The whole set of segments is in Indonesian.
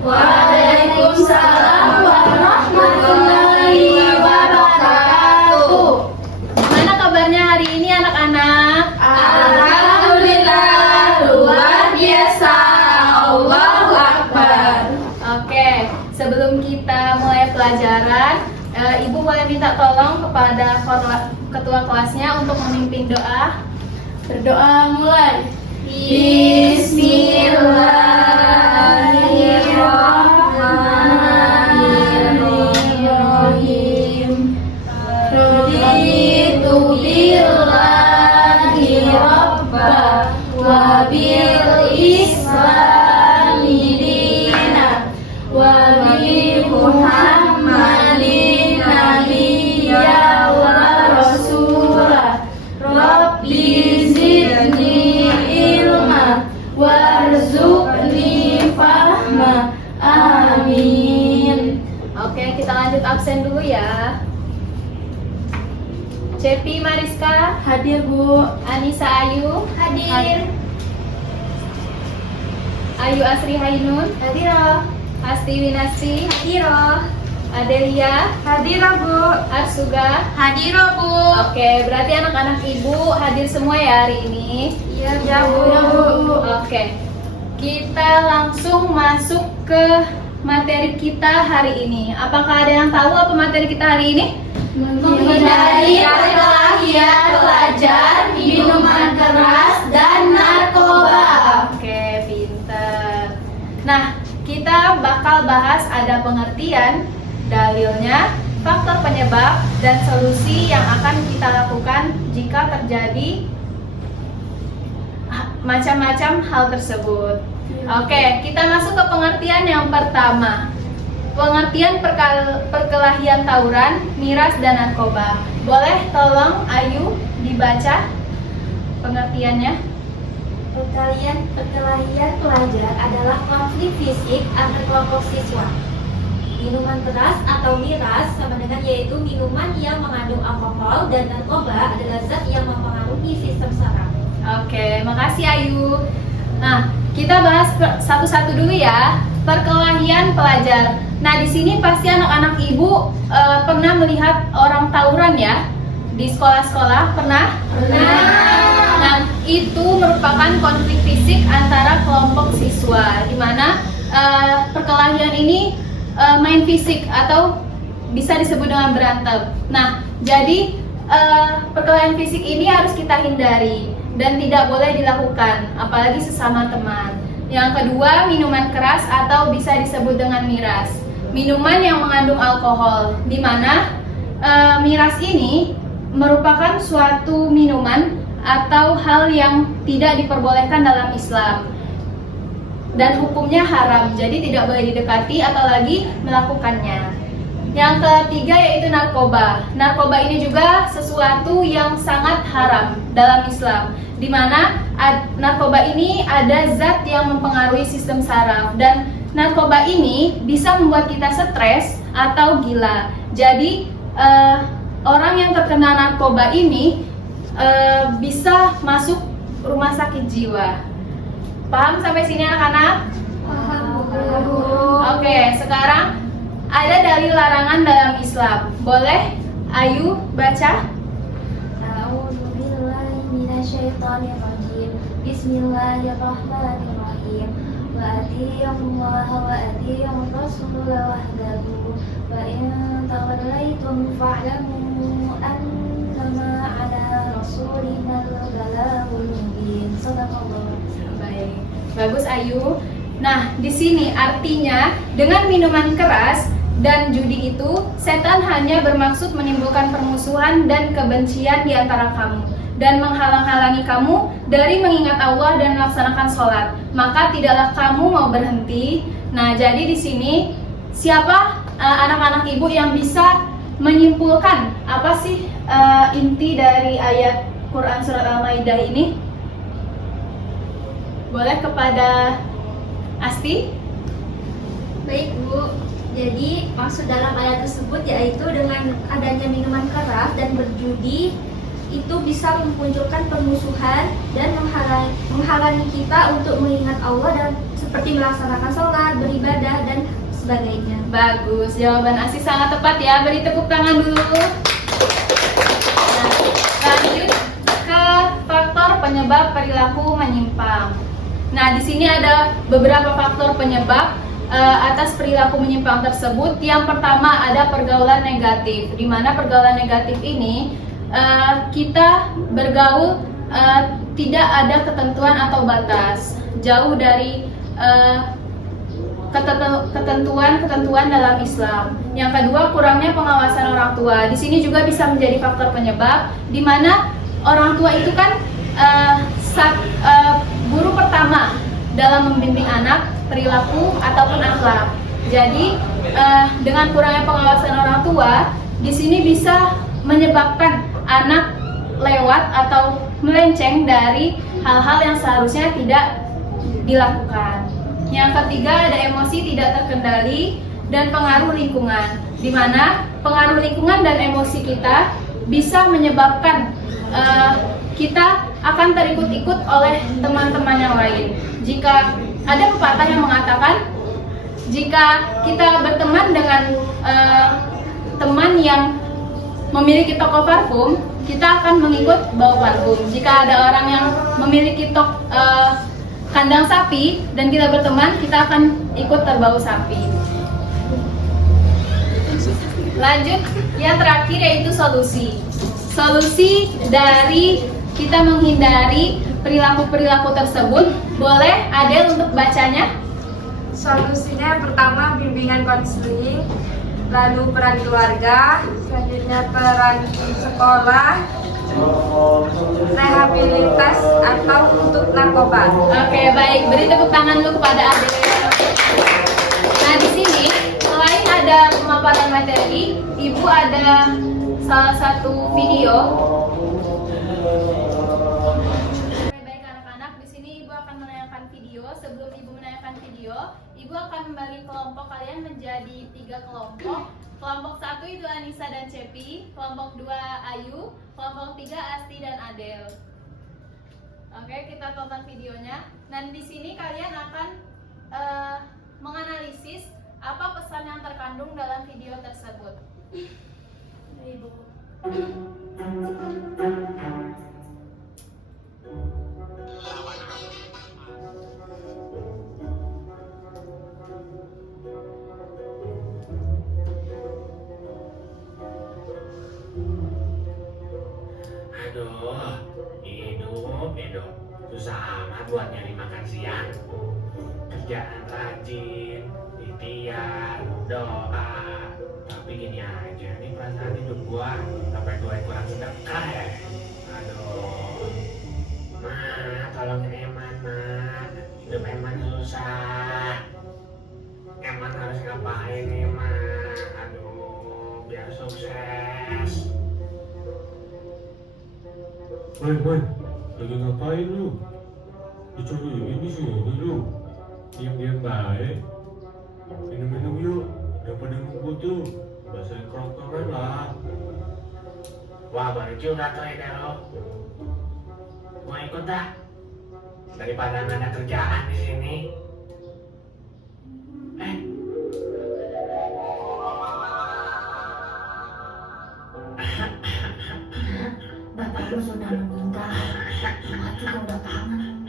Waalaikumsalam warahmatullahi wabarakatuh. Gimana kabarnya hari ini anak-anak? Alhamdulillah, luar biasa. Allahu Akbar. Oke, sebelum kita mulai pelajaran, Ibu boleh minta tolong kepada ketua kelasnya untuk memimpin doa. Berdoa mulai. Bismillahirrahmanirrahim. Raditu billahi rabba wa bil islami dina wa bi Muhammadin nabiyya wa rasulah. Rabbi zidni ilma warzuqni fahma. Amin. Oke, kita lanjut absen dulu ya. Cepi Mariska, Hadir, Bu. Anissa Ayu, Hadir. Ayu Asri Hainun, Hadiroh. Asti Winasti, Hadiroh. Adelia, Hadiroh, Bu. Arsuga. Hadiroh, Bu. Oke, berarti anak-anak ibu hadir semua ya hari ini. Iya, Bu. Oke, kita langsung masuk ke materi kita hari ini. Apakah ada yang tahu apa materi kita hari ini? Menghindari perkelahian pelajar, minuman keras, dan narkoba. Oke, pinter. Nah, kita bakal bahas ada pengertian, dalilnya, faktor penyebab, dan solusi yang akan kita lakukan jika terjadi macam-macam hal tersebut. Oke, kita masuk ke pengertian yang pertama. Pengertian perkelahian tawuran, miras, dan narkoba. Boleh tolong Ayu dibaca pengertiannya? Perkelahian pelajar adalah konflik fisik antar kelompok siswa. Minuman keras atau miras sama dengan yaitu minuman yang mengandung alkohol, dan narkoba adalah zat yang mempengaruhi sistem saraf. Oke, makasih Ayu. Nah, kita bahas satu-satu dulu ya. Perkelahian pelajar. Nah, di sini pasti anak-anak ibu pernah melihat orang tawuran ya di sekolah-sekolah, pernah? Nah, itu merupakan konflik fisik antara kelompok siswa, di mana perkelahian ini main fisik atau bisa disebut dengan berantem. Nah, jadi perkelahian fisik ini harus kita hindari dan tidak boleh dilakukan, apalagi sesama teman. Yang kedua, minuman keras atau bisa disebut dengan miras. Minuman yang mengandung alkohol, di mana miras ini merupakan suatu minuman atau hal yang tidak diperbolehkan dalam Islam dan hukumnya haram, jadi tidak boleh didekati atau lagi melakukannya. Yang ketiga yaitu narkoba. Narkoba ini juga sesuatu yang sangat haram dalam Islam, di mana narkoba ini ada zat yang mempengaruhi sistem saraf, dan narkoba ini bisa membuat kita stres atau gila. Jadi orang yang terkena narkoba ini bisa masuk rumah sakit jiwa. Paham sampai sini anak-anak? Paham. Oke, sekarang ada dalil larangan dalam Islam. Boleh Ayu baca? A'udzubillahi minasyaitonirrajim. Bismillahirrahmanirrahim. Wa athi'ullaha wa athi'ur rasula wahdahu. Wa in tawallaytum fa'lamu annama 'ala rasulina al-balaghul mubin. Shadaqallah. Baik, bagus Ayu. Nah, di sini artinya dengan minuman keras dan judi itu, setan hanya bermaksud menimbulkan permusuhan dan kebencian di antara kamu dan menghalang-halangi kamu dari mengingat Allah dan melaksanakan sholat. Maka tidaklah kamu mau berhenti. Nah, jadi di sini siapa anak-anak ibu yang bisa menyimpulkan apa sih inti dari ayat Quran surat Al-Maidah ini? Boleh kepada Asti? Baik, Bu. Jadi maksud dalam ayat tersebut yaitu dengan adanya minuman keras dan berjudi itu bisa memunculkan permusuhan dan menghalangi kita untuk mengingat Allah dan seperti melaksanakan sholat, beribadah, dan sebagainya. Bagus, jawaban Asih sangat tepat ya. Beri tepuk tangan dulu. Nah, lanjut ke faktor penyebab perilaku menyimpang. Nah, di sini ada beberapa faktor penyebab atas perilaku menyimpang tersebut. Yang pertama ada pergaulan negatif, di mana pergaulan negatif ini kita bergaul tidak ada ketentuan atau batas, jauh dari ketentuan dalam Islam. Yang kedua, kurangnya pengawasan orang tua. Di sini juga bisa menjadi faktor penyebab, di mana orang tua itu kan guru pertama dalam membimbing anak, perilaku ataupun akhlak. Jadi dengan kurangnya pengawasan orang tua, di sini bisa menyebabkan anak lewat atau melenceng dari hal-hal yang seharusnya tidak dilakukan. Yang ketiga ada emosi tidak terkendali dan pengaruh lingkungan, di mana pengaruh lingkungan dan emosi kita bisa menyebabkan kita akan terikut-ikut oleh teman-teman yang lain. Jika ada pepatah yang mengatakan, jika kita berteman dengan teman yang memiliki toko parfum, kita akan mengikut bau parfum. Jika ada orang yang memiliki kandang sapi dan kita berteman, kita akan ikut terbau sapi. Lanjut, yang terakhir yaitu solusi. Solusi dari kita menghindari perilaku-perilaku tersebut, boleh Adel untuk bacanya? Solusinya pertama bimbingan konseling, lalu peran keluarga, selanjutnya peran sekolah, rehabilitas atau untuk narkoba. Oke, baik. Beri tepuk tangan dulu kepada Adel. Nah, di sini selain ada pemaparan materi, Ibu ada salah satu video. Baik anak-anak, di sini Ibu akan menayangkan video. Sebelum Ibu menayangkan video, Ibu akan membagi kelompok kalian menjadi 3 kelompok. Kelompok 1 itu Anissa dan Cepi, kelompok 2 Ayu, kelompok 3 Asti dan Adel. Oke, kita tonton videonya. Dan di sini kalian akan menganalisis apa pesan yang terkandung dalam video tersebut. Ibu. Aduh, hidup susah amat buat nyari makan siang. Kerjaan rajin, ikhtiar, doa. Tapi gini aja, nih perasaan hidup gua sampai tua kurang sedekah ya. Aduh, tolongin Eman, hidup Eman susah. Eman harus ngapain Eman? Aduh, biar sukses. Man, lagi ngapain lu? Dicoba ini sih, lu diam-diam baik. Minum-minum yuk, udah pada nunggu tuh. Basahin kerongkongan lah. Wah, baru juga tuh ya lo. Mau ikut dah? Daripada nggak ada kerjaan di sini. Bapak lu sudah meninggal, emak juga udah kangen.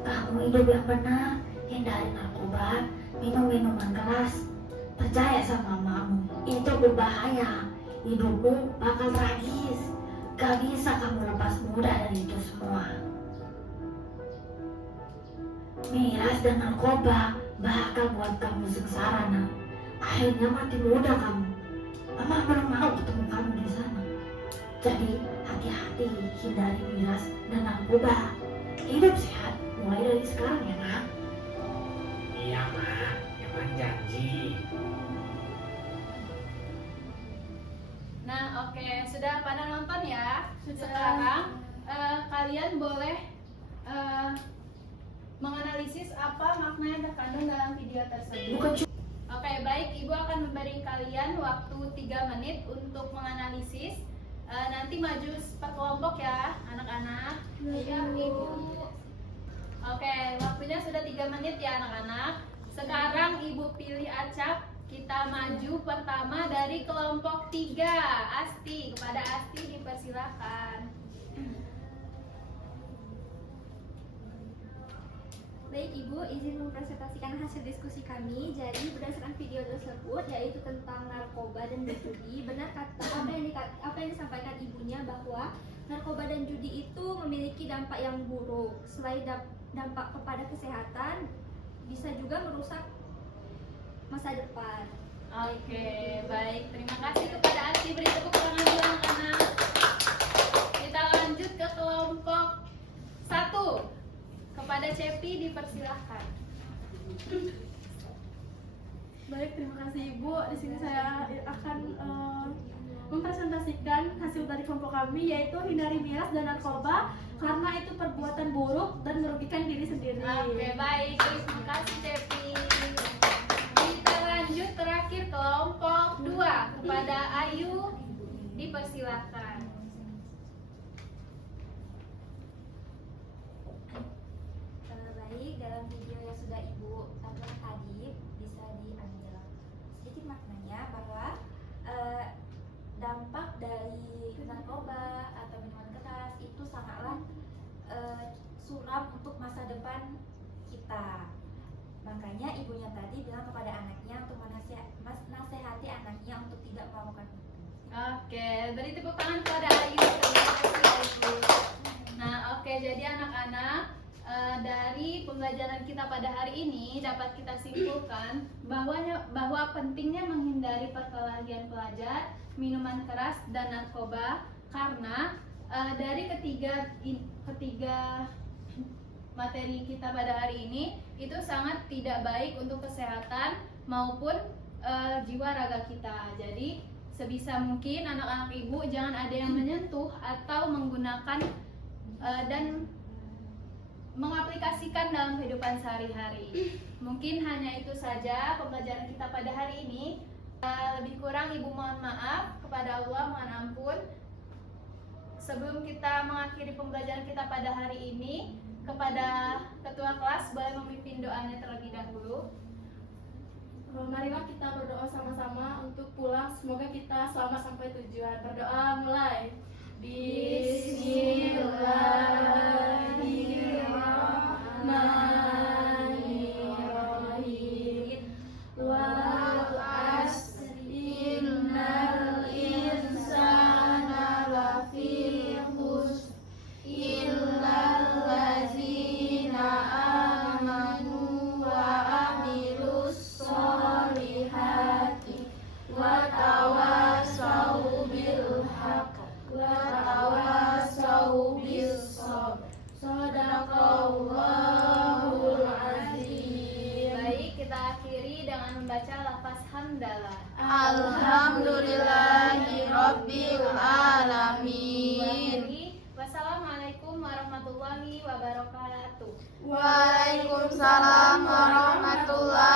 Kamu hidup yang benar, hindari narkoba, minum minuman keras. Percaya sama mamamu, itu berbahaya. Hidupmu bakal tragis. Gak bisa kamu lepas muda dari itu semua. Miras dan narkoba bakal buat kamu sengsara, nak. Akhirnya mati muda kamu. Mama belum mau ketemu kamu di sana. Jadi hati-hati, hindari miras dan narkoba. Hidup sehat mulai dari sekarang ya, Mak. Iya, Mak. Emang janji. Nah, oke, sudah pada nonton ya? Sekarang kalian boleh menganalisis apa makna yang terkandung dalam video tersebut. Oke, baik, Ibu akan memberi kalian waktu 3 menit untuk menganalisis. Nanti maju per kelompok ya, anak-anak. Iya, Ibu. Oke, waktunya sudah 3 menit ya anak-anak. Sekarang Ibu pilih acak. Kita maju pertama dari kelompok 3. Asti, kepada Asti dipersilakan. Baik Ibu, izin mempresentasikan hasil diskusi kami. Jadi berdasarkan video tersebut, yaitu tentang narkoba dan judi, benar apa yang disampaikan ibunya bahwa narkoba dan judi itu memiliki dampak yang buruk. Selain dampak kepada kesehatan, bisa juga merusak masa depan. Oke, baik. Terima kasih kepada Asti. Beri tepuk tangan dulu anak-anak. Kita lanjut ke kelompok 1. Kepada Cepi dipersilahkan. Baik, terima kasih Ibu. Di sini saya akan mempresentasikan hasil dari kelompok kami, yaitu hindari miras dan narkoba karena itu perbuatan buruk dan merugikan diri sendiri. Oke, baik. Terima kasih Cepi. Kita lanjut terakhir kelompok 2. Kepada Ayu dipersilahkan. Baik, dalam video yang sudah Ibu tonton tadi bisa diambil sedikit maknanya bahwa dampak dari narkoba atau minuman keras itu sangatlah suram untuk masa depan kita. Makanya ibunya tadi bilang kepada anaknya untuk menasehati anaknya untuk tidak melakukan itu. Oke, beri tepuk tangan kepada Ayu. Terima kasih Ayu. Nah, oke, jadi anak-anak, dari pembelajaran kita pada hari ini dapat kita simpulkan bahwa pentingnya menghindari perkelahian pelajar, minuman keras dan narkoba karena dari ketiga materi kita pada hari ini itu sangat tidak baik untuk kesehatan maupun jiwa raga kita. Jadi sebisa mungkin anak-anak ibu jangan ada yang menyentuh atau menggunakan dan mengaplikasikan dalam kehidupan sehari-hari. Mungkin hanya itu saja pembelajaran kita pada hari ini. Lebih kurang ibu mohon maaf, kepada Allah mohon ampun. Sebelum kita mengakhiri pembelajaran kita pada hari ini, kepada ketua kelas boleh memimpin doanya terlebih dahulu. Marilah kita berdoa sama-sama untuk pulang. Semoga kita selamat sampai tujuan. Berdoa mulai. Bismillahirrahmanirrahim. Wal asri innal insana lafi khusr illal ladzina amanu wa amilus solihati wa tawasau bil haqq wa tawasau bis sabr. Shadaqallahul azim. Baik, kita akhiri dengan membaca lafaz hamdalah. Alhamdulillahirabbil alamin. Wassalamualaikum warahmatullahi wabarakatuh. Waalaikumsalam warahmatullahi